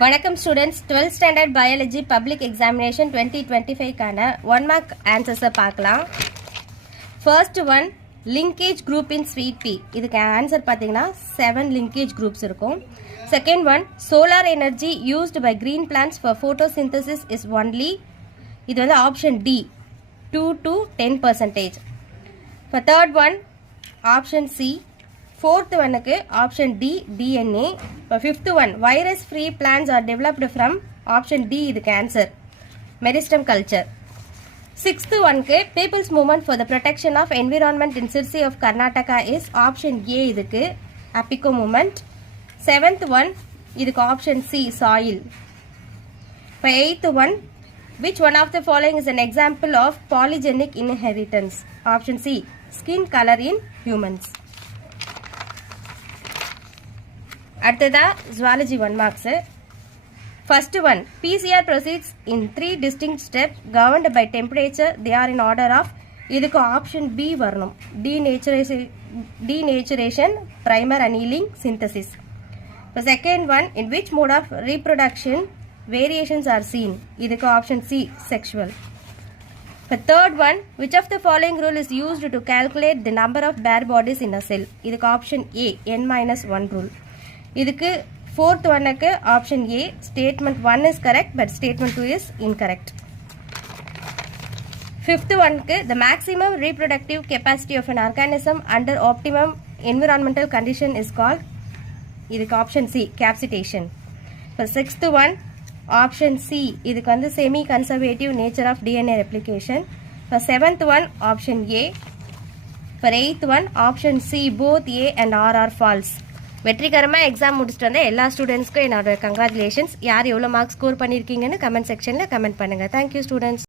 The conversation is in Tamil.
வணக்கம் students, 12th standard biology public examination 2025க்கான 1 மார்க் ஆன்சர்ஸை பார்க்கலாம். First one, linkage group in sweet pea. இதுக்கு ஆன்சர் பார்த்தீங்கன்னா 7 லிங்கேஜ் குரூப்ஸ் இருக்கும். Second one, solar energy used by green plants for photosynthesis is only. இது வந்து ஆப்ஷன் டி, 2 to 10%. இப்போ third one, option C. Fourth ஒன்னுக்கு ஆப்ஷன் டி, டிஎன்ஏ. இப்போ fifth one, virus free plants are developed from option D, இதுக்கு ஆன்சர் மெரிஸ்டம் கல்ச்சர். சிக்ஸ்த் ஒன்க்கு people's movement for the protection of environment in Sirsi of Karnataka is option A, இதுக்கு அப்பிகோ மூவ்மெண்ட். செவன்த் ஒன், இதுக்கு ஆப்ஷன் சி, சாயில். இப்போ eighth one, which one of the following is an example of polygenic inheritance? Option C, skin colour in humans. அடுத்ததா zoology 1 marks. First one, PCR proceeds in 3 distinct steps governed by temperature. They are in order of. இதுக்கு ஆப்ஷன் பி வரணும், denaturation, primer annealing, synthesis. இப்போ second one, in which mode of reproduction variations are seen? இதுக்கு ஆப்ஷன் சி, sexual. இப்போ third one, which of the following rule is used to calculate the number of bare bodies in a cell? இதுக்கு ஆப்ஷன் ஏ, n-1 rule. இதுக்கு ஃபோர்த் ஒன்னுக்கு option A, statement 1 is correct but statement 2 is incorrect. Fifth ஒன்க்கு the maximum reproductive capacity of an organism under optimum environmental condition is called. இதுக்கு ஆப்ஷன் சி, கேப்சிட்டேஷன். இப்போ சிக்ஸ்த் ஒன், ஆப்ஷன் சி, இதுக்கு வந்து semi conservative nature of DNA replication. இப்போ செவன்த் ஒன், ஆப்ஷன் ஏ. இப்போ eighth one, option C, both A and R are falls. வெற்றிகரமாக எக்ஸாம் முடிச்சுட்டு வந்த எல்லா ஸ்டூடெண்ட்ஸ்க்கும் என்னோட கங்க்ராச்சுலேஷன்ஸ். யார் எவ்வளோ மார்க்ஸ் ஸ்கோர் பண்ணியிருக்கீங்கன்னு கமெண்ட் செக்ஷனில் கமெண்ட் பண்ணுங்கள். Thank you students.